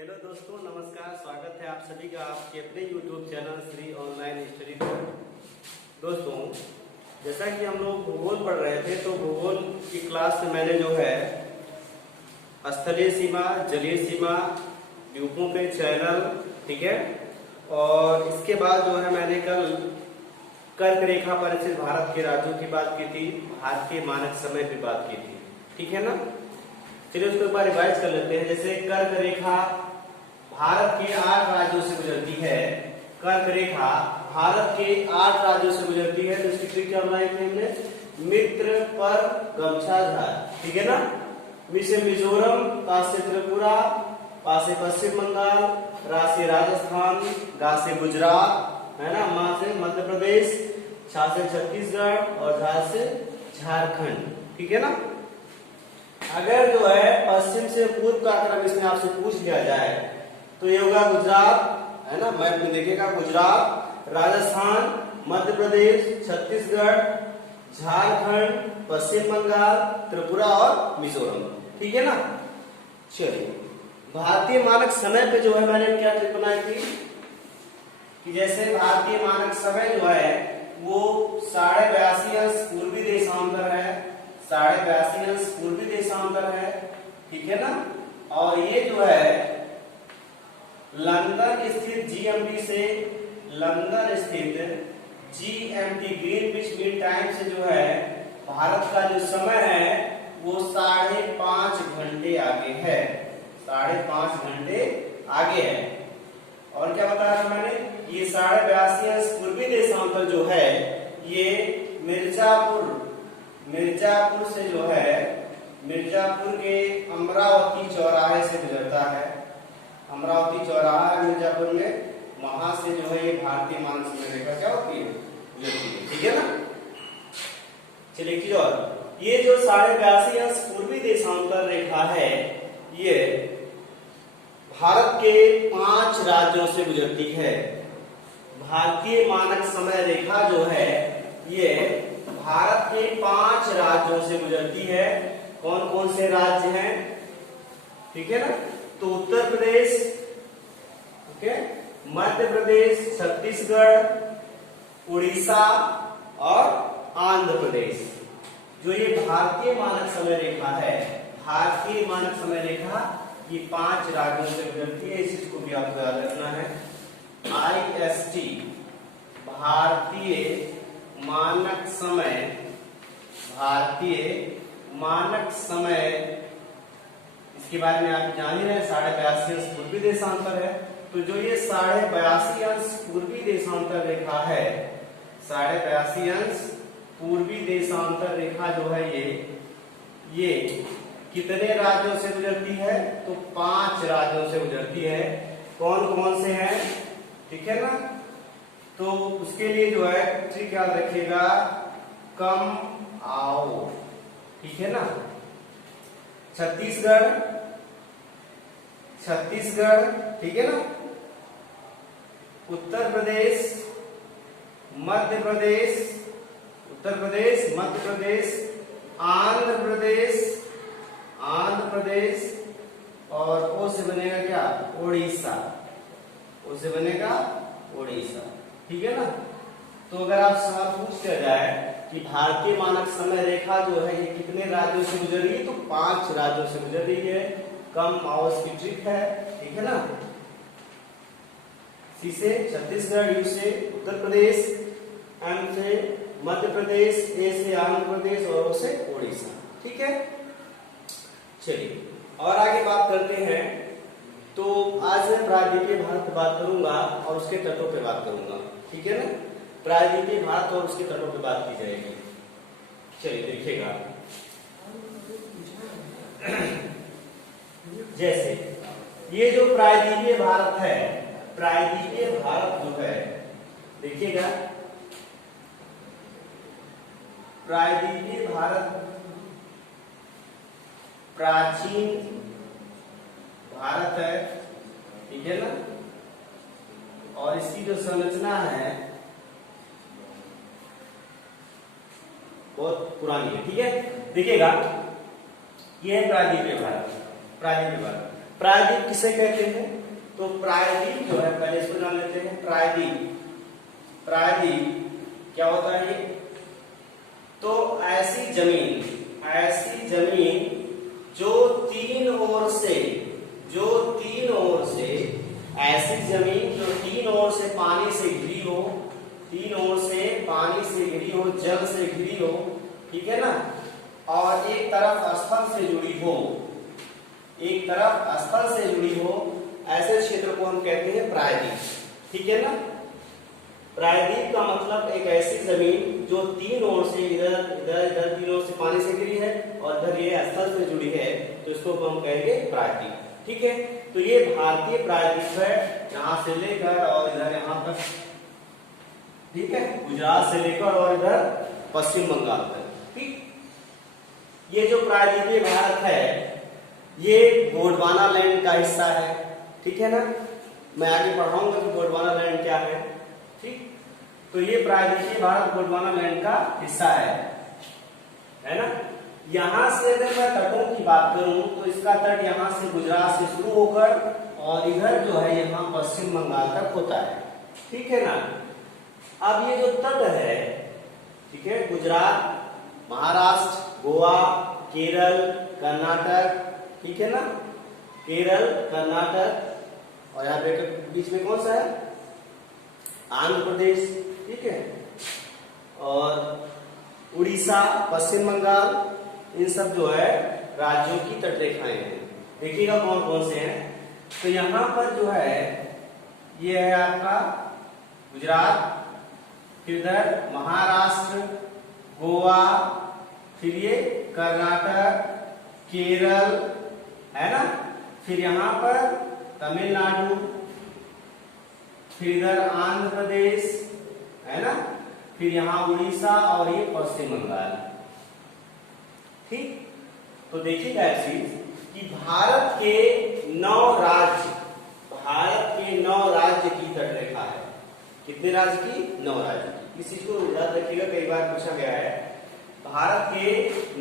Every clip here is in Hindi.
हेलो दोस्तों, नमस्कार। स्वागत है आप सभी का आपके अपने YouTube channel Shri online study पर। दोस्तों, जैसा कि हम लोग भूगोल पढ़ रहे थे तो भूगोल की क्लास में मैंने जो है स्थलीय सीमा, जलीय सीमा, द्वीपों के चैनल, ठीक है, और इसके बाद जो है मैंने कल कर्क रेखा पर स्थित भारत के राज्यों की बात की थी, भारतीय मानक समय की बात की थी, ठीक है ना। चलिए उसको एक बार रिवाइज कर लेते हैं। जैसे कर्क रेखा भारत के 8 राज्यों से गुजरती है। कर्क रेखा भारत के 8 राज्यों से गुजरती है, तो इसकी ट्रिक क्या बनाई थी हमने? मित्र पर गमछा झाड़, ठीक है ना। मी से मिजोरम, का से त्रिपुरा, पा से पश्चिम बंगाल, रा से राजस्थान, गा से गुजरात, है ना, मा से मध्य प्रदेश, छा से छत्तीसगढ़ और झा से झारखंड, ठीक है ना। अगर जो है पश्चिम से पूर्व का क्रम इसमें आपसे पूछ लिया जाए तो ये होगा गुजरात, है ना, मैप में देखिएगा गुजरात, राजस्थान, मध्य प्रदेश, छत्तीसगढ़, झारखंड, पश्चिम बंगाल, त्रिपुरा और मिजोरम, ठीक है ना। चलिए, भारतीय मानक समय पे जो है मैंने क्या ट्रिक बनाई थी कि जैसे भारतीय मानक समय जो है वो 82.5 पूर्वी देशांतर है, 82.5 पूर्वी देशांतर है, ठीक है ना। और ये जो है लंदन स्थित जीएमटी से, लंदन स्थित जीएमटी ग्रीनविच मीन टाइम से जो है भारत का जो समय है वो 5.5 घंटे आगे है, 5.5 घंटे आगे है। और क्या बताया मैंने? ये 82.5 पूर्वी देशांतर जो है ये मिर्जापुर से जो है मिर्जापुर के अमरावती चौराहे से गुजरता है। अमरावती चौराहा है मिर्जापुर में, वहां से जो है ये भारतीय मानक समय रेखा क्या होती है, गुजरती है, ठीक है ना। चलिए की और ये जो 82.5 पूर्वी देशांतर रेखा है ये भारत के 5 राज्यों से गुजरती है। भारतीय मानक समय रेखा जो है ये भारत के 5 राज्यों से गुजरती है। कौन कौन से राज्य हैं, ठीक है ना? तो उत्तर प्रदेश, ठीक है, मध्य प्रदेश, छत्तीसगढ़, उड़ीसा और आंध्र प्रदेश। जो ये भारतीय मानक समय रेखा है, भारतीय मानक समय रेखा ये 5 राज्यों से गुजरती है। इस चीज को भी आपको याद रखना है। IST भारतीय मानक समय, भारतीय मानक समय, इसके बारे में आप जान ही रहे हैं, 82.5 पूर्वी देशांतर है। तो जो ये 82.5 पूर्वी देशांतर रेखा है, 82.5 पूर्वी देशांतर रेखा जो है ये कितने राज्यों से गुजरती है? तो 5 राज्यों से गुजरती है। कौन कौन से हैं, ठीक है ना। तो उसके लिए जो है ट्रिक याद रखिएगा, कम आओ, ठीक है ना। छत्तीसगढ़, ठीक है ना, उत्तर प्रदेश, मध्य प्रदेश, उत्तर प्रदेश, मध्य प्रदेश, आंध्र प्रदेश और ओ से बनेगा क्या? उड़ीसा, ओ से बनेगा उड़ीसा, ठीक है ना। तो अगर आप सवाल पूछ लिया जाए कि भारतीय मानक समय रेखा जो है ये कितने राज्यों से गुजर रही है, तो 5 राज्यों से गुजर रही है। कम आओ की ट्रिक है, ठीक है ना। सी से छत्तीसगढ़, यू से उत्तर प्रदेश, एम से मध्य प्रदेश, ए से आंध्र प्रदेश और ओ से उड़ीसा, ठीक है। चलिए और आगे बात करते हैं। तो आज मैं प्रायद्वीपीय भारत पे बात करूंगा और उसके तटों पे बात करूंगा, ठीक है ना। प्रायद्वीपीय भारत और उसके तटों पे बात की जाएगी। चलिए देखिएगा, जैसे ये जो प्रायद्वीपीय भारत है, प्रायद्वीपीय भारत जो है, देखिएगा प्रायद्वीपीय भारत प्राचीन भारत है, ठीक है ना। और इसकी जो संरचना है बहुत पुरानी है, ठीक है। देखिएगा ये है प्रायद्वीपीय भारत, प्रायद्वीपीय भारत। प्रायद्वीप किसे कहते हैं? तो प्रायद्वीप जो है, पहले इसको जान लेते हैं। प्रायद्वीप, प्रायद्वीप क्या होता है ये? तो ऐसी जमीन जो तीन ओर से ऐसी जमीन जो तीन ओर से पानी से घिरी हो, जल से घिरी हो, ठीक है ना, और एक तरफ स्थल से जुड़ी हो, ऐसे क्षेत्र को हम कहते हैं प्रायद्वीप, ठीक है ना। प्रायद्वीप का मतलब एक ऐसी जमीन जो तीन ओर से इधर तीन ओर से पानी से घिरी है और इधर ये स्थल से जुड़ी है, तो इसको हम कहेंगे प्रायद्वीप, ठीक है। तो ये भारतीय प्रायद्वीप है, यहाँ से लेकर और इधर यहाँ तक, ठीक है, गुजरात से लेकर और इधर पश्चिम बंगाल तक, ठीक। ये जो प्रायद्वीपीय भारत है ये गोंडवाना लैंड का हिस्सा है, ठीक है ना। मैं आगे पढ़ाऊंगा कि गोंडवाना लैंड क्या है, ठीक। तो ये प्रायद्वीपीय भारत गोंडवाना लैंड का हिस्सा है ना। यहां से अगर मैं तटों की बात करूं तो इसका तट यहां से गुजरात से शुरू होकर और इधर जो है यहाँ पश्चिम बंगाल तक होता है, ठीक है ना। अब ये जो तट है, ठीक है, गुजरात, महाराष्ट्र, गोवा, केरल, कर्नाटक, ठीक है ना, केरल, कर्नाटक, और यहाँ पे बीच में कौन सा है? आंध्र प्रदेश, ठीक है, और उड़ीसा, पश्चिम बंगाल, इन सब जो है राज्यों की तटरेखाएं हैं। देखिएगा कौन कौन से हैं। तो यहाँ पर जो है ये है आपका गुजरात, फिर इधर महाराष्ट्र, गोवा, फिर ये कर्नाटक, केरल, है ना, फिर यहाँ पर तमिलनाडु, फिर इधर आंध्र प्रदेश, है ना, फिर यहाँ उड़ीसा और ये पश्चिम बंगाल, ठीक। तो देखिएगा एक चीज कि भारत के 9 राज्य की तटरेखा है। कितने राज्य की? 9 राज्य की। इस चीज को याद रखिएगा, कई बार पूछा गया है। भारत के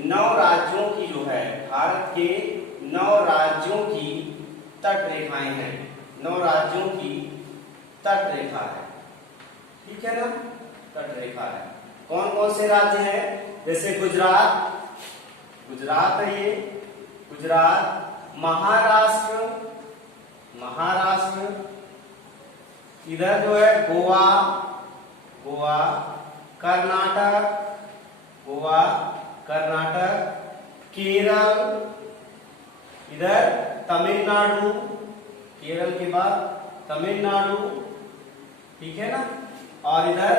9 राज्यों की जो है, भारत के 9 राज्यों की तटरेखाएं हैं, 9 राज्यों की तटरेखा है, ठीक है ना, तटरेखा है। कौन कौन से राज्य हैं? जैसे गुजरात है ये, गुजरात, महाराष्ट्र, इधर जो है गोवा, कर्नाटक, केरल, इधर तमिलनाडु, केरल के बाद तमिलनाडु, ठीक है ना, और इधर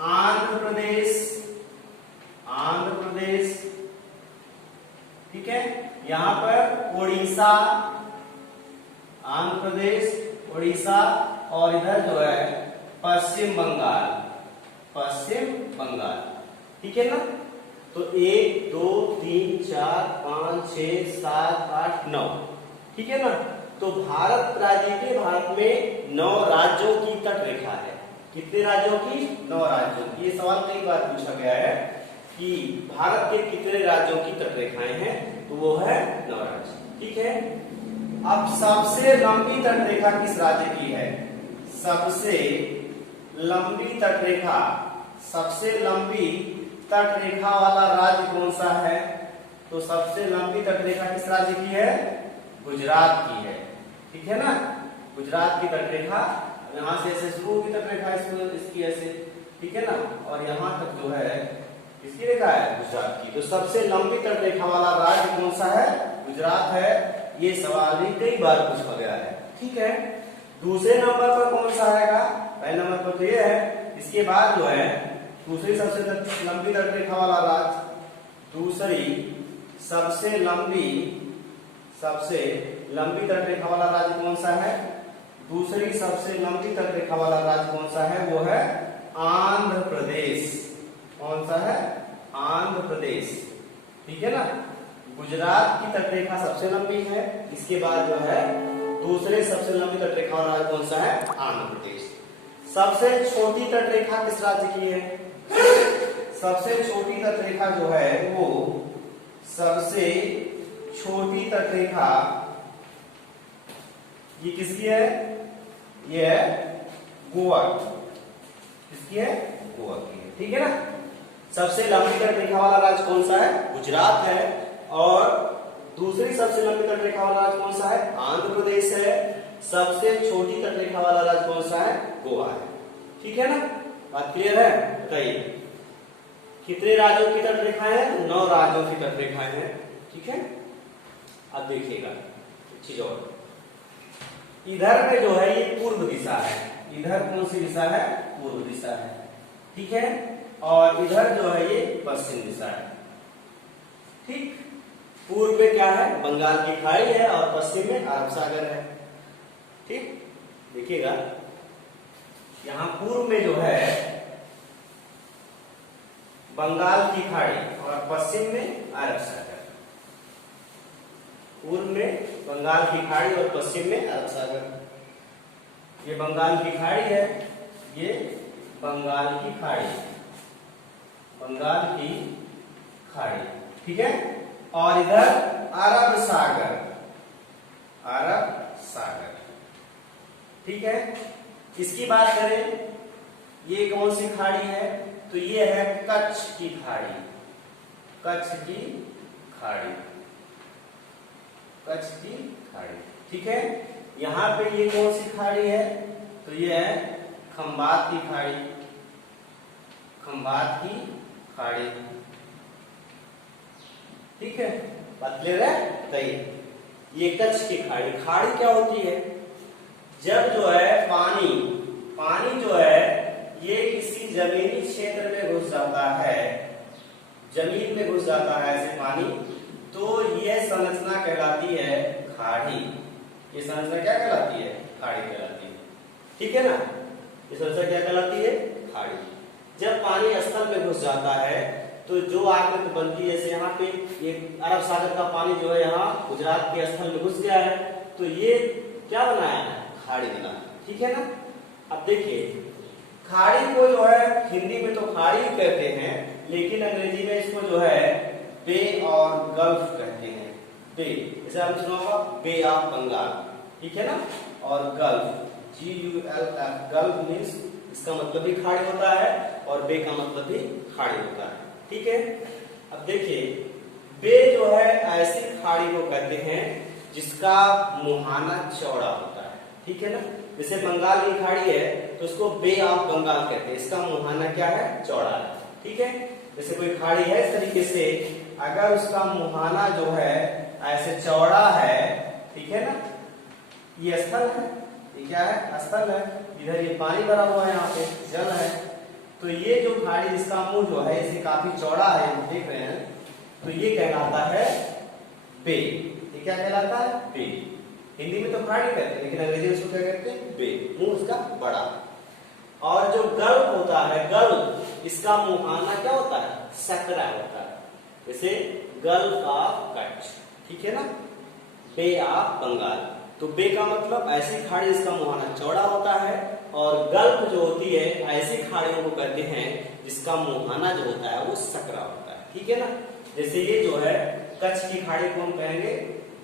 आंध्र प्रदेश, ठीक है, यहाँ पर उड़ीसा, आंध्र प्रदेश, उड़ीसा, और इधर जो है पश्चिम बंगाल, ठीक है ना। तो 1 2 3 4 5 6 7 8 9, ठीक है ना। तो भारत प्रायद्वीपीय भारत में 9 राज्यों की तटरेखा है। कितने राज्यों की? 9 राज्यों की। ये सवाल कई बार पूछा गया है कि भारत के कितने राज्यों की तटरेखाएं हैं, तो वो है 9 राज्य, ठीक है। अब सबसे लंबी तटरेखा किस राज्य की है? सबसे लंबी तटरेखा वाला राज्य कौन सा है? तो सबसे लंबी तटरेखा किस राज्य की है? गुजरात की है, ठीक है ना। गुजरात की तटरेखा यहाँ से ऐसे शुरू की तटरेखा इसकी ऐसे, ठीक है ना, और यहाँ तक जो है इसकी रेखा है गुजरात की। तो सबसे लंबी तटरेखा वाला राज्य कौन सा है? गुजरात है। ये सवाल भी कई बार पूछा गया है, ठीक है। दूसरे नंबर पर कौन सा आएगा? पहले नंबर पर तो ये है, इसके बाद जो है दूसरी सबसे लंबी तटरेखा वाला राज्य, दूसरी सबसे लंबी तटरेखा वाला राज्य कौन सा है? दूसरी सबसे लंबी तटरेखा वाला राज्य कौन सा है? वो है आंध्र प्रदेश। कौन सा है? आंध्र प्रदेश, ठीक है ना। गुजरात की तटरेखा सबसे लंबी है, इसके बाद जो है दूसरे सबसे लंबी तटरेखा वाला राज्य कौन सा है? आंध्र प्रदेश। सबसे छोटी तटरेखा किस राज्य की है? सबसे छोटी तटरेखा जो है वो सबसे छोटी तटरेखा ये किसकी है? ये है गोवा की। किसकी है? गोवा की है। ठीक है ना। सबसे लंबी तटरेखा वाला राज्य कौन सा है? गुजरात है। और दूसरी सबसे लंबी तटरेखा वाला राज्य कौन सा है? आंध्र प्रदेश है। सबसे छोटी तटरेखा वाला राज्य कौन सा है? गोवा है। ठीक है ना, बात क्लियर है? बताइए कितने राज्यों की तटरेखाएं हैं? 9 राज्यों की तटरेखाएं हैं। ठीक है, अब देखिएगा एक चीज और, इधर में जो है ये पूर्व दिशा है। इधर कौन सी दिशा है? पूर्व दिशा है। ठीक है, और इधर जो है ये पश्चिम दिशा है। ठीक, पूर्व में क्या है? बंगाल की खाड़ी है और पश्चिम में अरब सागर है। ठीक, देखिएगा यहां पूर्व में जो है बंगाल की खाड़ी और पश्चिम में अरब सागर। पूर्व में बंगाल की खाड़ी और पश्चिम में अरब सागर। ये बंगाल की खाड़ी है, ये बंगाल की खाड़ी, बंगाल की खाड़ी। ठीक है, और इधर अरब सागर, अरब सागर। ठीक है, इसकी बात करें, ये कौन सी खाड़ी है? तो ये है कच्छ की खाड़ी, कच्छ की खाड़ी, कच्छ की खाड़ी। ठीक है, यहां पे ये कौन सी खाड़ी है? तो ये है खंबात की खाड़ी, खंबात की खाड़ी। ठीक है, बात क्लियर है? बताइए ये कच्छ की खाड़ी। खाड़ी क्या होती है? जब जो है पानी, पानी जो है ये किसी जमीनी क्षेत्र में घुस जाता है, जमीन में घुस जाता है ऐसे पानी, तो ये संरचना कहलाती है खाड़ी। ये संरचना क्या कहलाती है? खाड़ी कहलाती है। ठीक है ना, ये संरचना क्या कहलाती है? खाड़ी। जब पानी स्थल में घुस जाता है तो जो आकृति बनती है, जैसे यहाँ पे ये अरब सागर का पानी जो है यहाँ गुजरात के स्थल में घुस गया है, तो ये क्या बनाया है? खाड़ी बना। ठीक है ना। अब देखिए खाड़ी को जो है हिंदी में तो खाड़ी कहते हैं, लेकिन अंग्रेजी में इसको जो है बे और गल्फ कहते हैं। बे, जैसे आपने सुना होगा बे ऑफ बंगाल। ठीक है ना, और गल्फ GULF, गल्फ मीन्स इसका मतलब भी खाड़ी होता है और बे का मतलब भी खाड़ी होता है। ठीक है, अब देखिए बे जो है ऐसी खाड़ी को कहते हैं जिसका मुहाना चौड़ा होता है। ठीक है ना, जैसे बंगाल की खाड़ी है तो उसको बे ऑफ बंगाल कहते हैं, इसका मुहाना क्या है? चौड़ा है। ठीक है, जैसे कोई खाड़ी है इस तरीके से, अगर उसका मुहाना जो है ऐसे चौड़ा है, ठीक है ना, ये स्थल है, ये क्या है? स्थल है। इधर ये पानी भरा हुआ है, यहाँ पे जल है, तो ये जो खाड़ी इसका मुंह जो है इसे काफी चौड़ा है, हम देख रहे हैं, तो ये कहलाता है बे। ये क्या कहलाता है? बे। हिंदी में तो खाड़ी कहते हैं, लेकिन अंग्रेजी में इसको क्या कहते हैं? बे, मुंह उसका बड़ा। और जो गल्फ होता है, गल्फ, इसका मुहाना क्या होता है? सकरा होता है, जैसे गल्फ ऑफ कच्छ। ठीक है ना, बे ऑफ बंगाल। तो बे का मतलब ऐसी खाड़ी जिसका मुहाना चौड़ा होता है, और गल्फ जो होती है ऐसी खाड़ियों को कहते हैं जिसका मुहाना जो होता है वो सकरा होता है। ठीक है ना, जैसे ये जो है कच्छ की खाड़ी को हम कहेंगे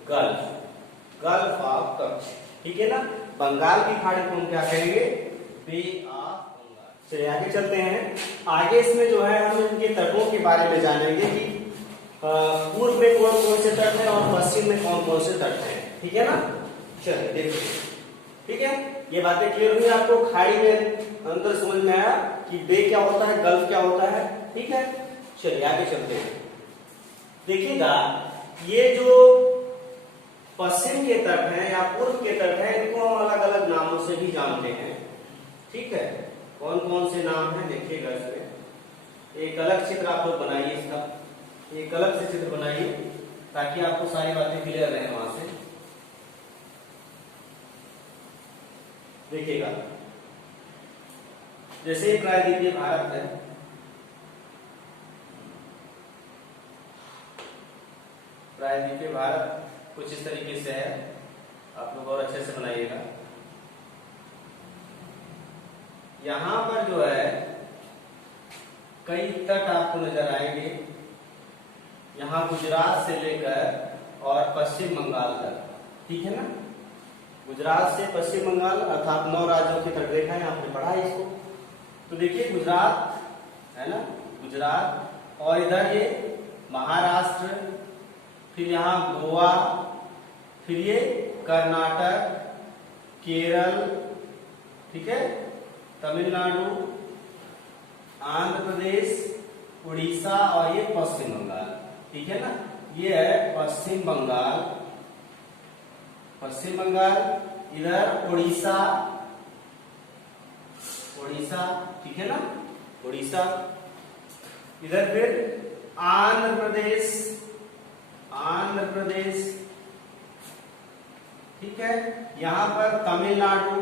गल्फ, गल्फ ऑफ कच्छ। ठीक है ना, बंगाल की खाड़ी को हम क्या कहेंगे? बे ऑफ बंगाल। चलिए आगे चलते हैं। आगे इसमें जो है हम इनके तटों के बारे में जानेंगे कि पूर्व में कौन कौन से तट हैं और पश्चिम में कौन कौन से तट हैं। ठीक है ना, चलिए देखिए। ठीक है, ये बातें क्लियर हुई आपको? खाड़ी में अंतर समझ में आया कि बे क्या होता है, गल्फ क्या होता है? ठीक है, चलिए आगे चलते हैं। देखिएगा ये जो पश्चिम के तट हैं या पूर्व के तट हैं, इनको हम अलग अलग नामों से भी जानते हैं। ठीक है, कौन कौन से नाम हैं देखिएगा। इसमें एक अलग चित्र आप लोग बनाइए, इसका एक अलग से चित्र बनाइए ताकि आपको सारी बातें क्लियर रहे वहां से। देखिएगा जैसे प्रायद्वीपीय भारत है, प्रायद्वीपीय भारत कुछ इस तरीके से है, आप लोग और अच्छे से बनाइएगा। यहां पर जो है कई तट आपको नजर आएंगे, यहाँ गुजरात से लेकर और पश्चिम बंगाल तक। ठीक है ना, गुजरात से पश्चिम बंगाल अर्थात 9 राज्यों की तटरेखा है, आपने पढ़ा है इसको। तो देखिए गुजरात है ना, गुजरात, और इधर ये महाराष्ट्र, फिर यहाँ गोवा, फिर ये कर्नाटक, केरल, ठीक है, तमिलनाडु, आंध्र प्रदेश, उड़ीसा और ये पश्चिम बंगाल, ठीक है ना। ये है पश्चिम बंगाल, पश्चिम बंगाल, इधर उड़ीसा, उड़ीसा, ठीक है ना, उड़ीसा, इधर फिर आंध्र प्रदेश, आंध्र प्रदेश, ठीक है, यहां पर तमिलनाडु,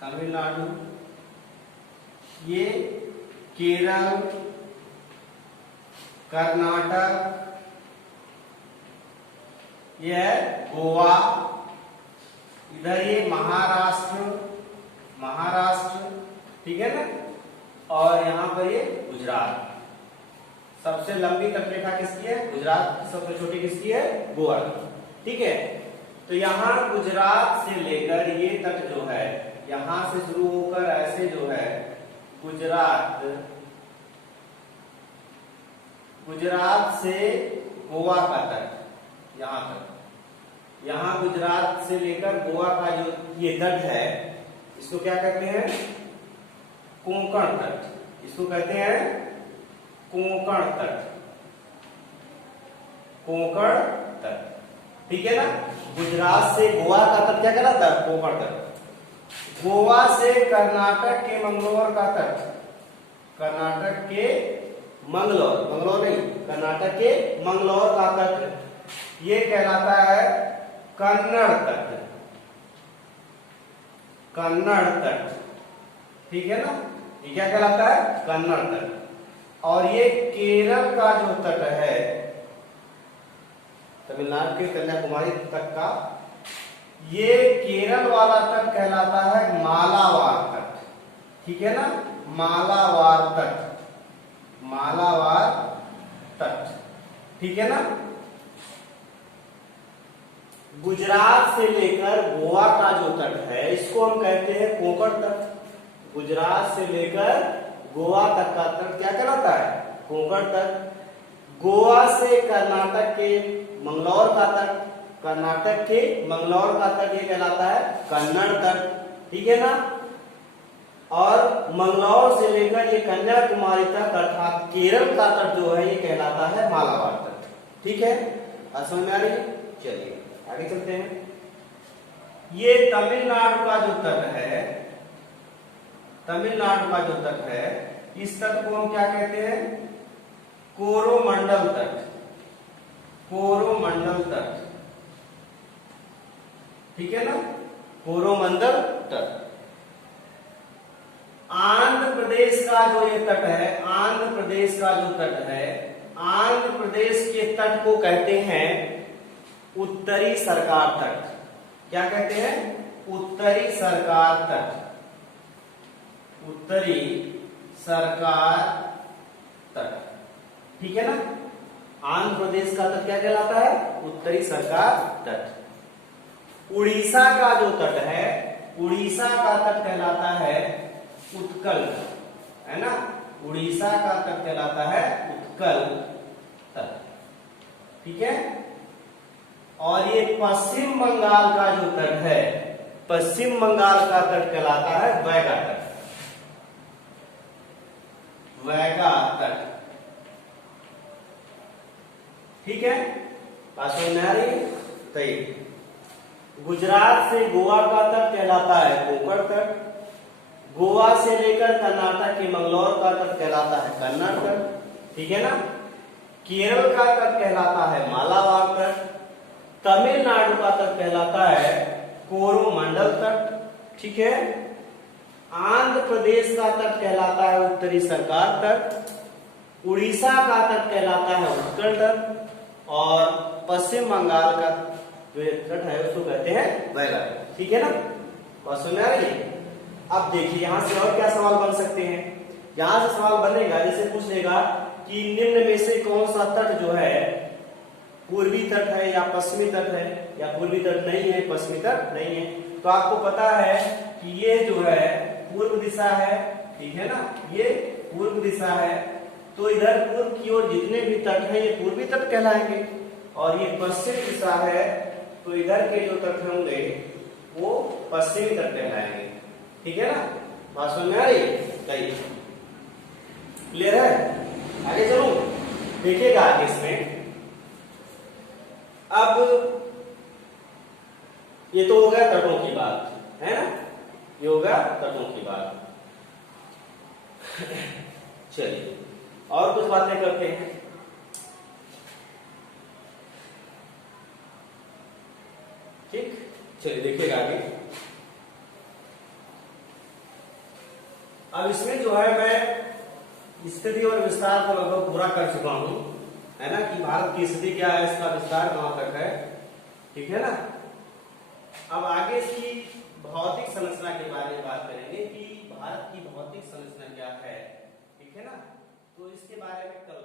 तमिलनाडु, ये केरल, कर्नाटक, ये है गोवा, इधर ये महाराष्ट्र, महाराष्ट्र, ठीक है ना, और यहां पर ये गुजरात। सबसे लंबी तटरेखा किसकी है? गुजरात की। सबसे छोटी किसकी है? गोवा की, ठीक है। तो यहाँ गुजरात से लेकर ये तट जो है, यहां से शुरू होकर ऐसे जो है गुजरात, गुजरात से गोवा का तट यहां तक, यहां गुजरात से लेकर गोवा का जो ये तट है, इसको क्या कहते हैं? कोंकण तट। इसको कहते हैं कोंकण तट, कोंकण तट, ठीक है ना। गुजरात से गोवा का तट क्या कहलाता है? कोंकण तट। गोवा से कर्नाटक के मंगलोर का तट, कर्नाटक के मंगलोर, मंगलोर नहीं, कर्नाटक के मंगलोर का तट, ये कहलाता है कन्नड़ तट, कन्नड़ तट, ठीक है ना। ये क्या कहलाता है? कन्नड़ तट। और ये केरल का जो तट है, तमिलनाडु के कन्याकुमारी तक का, ये केरल वाला तट कहलाता है मालाबार तट, ठीक है ना, मालाबार तट, मालाबार तट, ठीक है ना। गुजरात से लेकर गोवा का जो तट है, इसको हम कहते हैं कोंकण तट। गुजरात से लेकर गोवा तक का तट क्या कहलाता है? कोंकण तट। गोवा से कर्नाटक के मंगलौर का तट, कर्नाटक के मंगलौर का तट ये कहलाता है कन्नड़ तट, ठीक है ना। और मंगलौर से लेकर ये कन्याकुमारी तक अर्थात केरल का तट जो है, ये कहलाता है मालाबार तट, ठीक है। समझ में आ रही है? चलिए आगे चलते हैं। ये तमिलनाडु का जो तट है, तमिलनाडु का जो तट है, इस तट को हम क्या कहते हैं? कोरोमंडल तट, कोरोमंडल तट, ठीक है ना, कोरोमंडल तट। आंध्र प्रदेश का जो ये तट है, आंध्र प्रदेश का जो तट है, आंध्र प्रदेश के तट को कहते हैं उत्तरी सरकार तट। क्या कहते हैं? उत्तरी सरकार तट, उत्तरी सरकार तट, ठीक है ना। आंध्र प्रदेश का तट क्या कहलाता है? उत्तरी सरकार तट। उड़ीसा का जो तट है, उड़ीसा का तट कहलाता है उत्कल, है ना। उड़ीसा का तट कहलाता है उत्कल तट, ठीक है। और ये पश्चिम बंगाल का जो तट है, पश्चिम बंगाल का तट कहलाता है वैगा तट, वैगा तट, ठीक है। बात समझ में आ रही है? तो गुजरात से गोवा का तट कहलाता है कोंकण तट। गोवा से लेकर कर्नाटक के मंगलौर का तट कहलाता है कन्नड़ तट, ठीक है ना। केरल का तट कहलाता है मालाबार तट। तमिलनाडु का तट कहलाता है कोरोमंडल तट, ठीक है। आंध्र प्रदेश का तट कहलाता है उत्तरी सरकार तट। उड़ीसा का तट कहलाता है उत्कल तट। और पश्चिम बंगाल का जो तट है उसको कहते हैं वैगा तट, ठीक है ना। बात समझ में आ रही है? अब देखिए यहां से और क्या सवाल बन सकते हैं। यहां से सवाल बनेगा, जैसे पूछ लेगा कि निम्न में से कौन सा तट जो है पूर्वी तट है या पश्चिमी तट है, या पूर्वी तट नहीं है, पश्चिमी तट नहीं है। तो आपको पता है कि ये जो है पूर्व दिशा है, ठीक है ना, ये पूर्व दिशा है। तो इधर पूर्व की ओर जितने भी तट हैं ये पूर्वी तट कहलाएंगे, और ये पश्चिम दिशा है तो इधर के जो तट होंगे वो पश्चिमी तट कहलाएंगे। ठीक है ना, बात समझ में आ रही है? कही क्लियर है? आगे चलो, देखिएगा आगे इसमें। अब ये तो हो गया तटों की बात, है ना, ये होगा तटों की बात। चलिए और कुछ बातें करते हैं। ठीक, चलिए देखिएगा आगे। अब इसमें जो है मैं स्थिति और विस्तार को लगभग पूरा कर चुका हूं, है ना, कि भारत की स्थिति क्या है, इसका विस्तार कहां तक है। ठीक है ना, अब आगे इसकी भौतिक संरचना के बारे में बात करेंगे कि भारत की भौतिक संरचना क्या है। ठीक है ना, तो इसके बारे में कल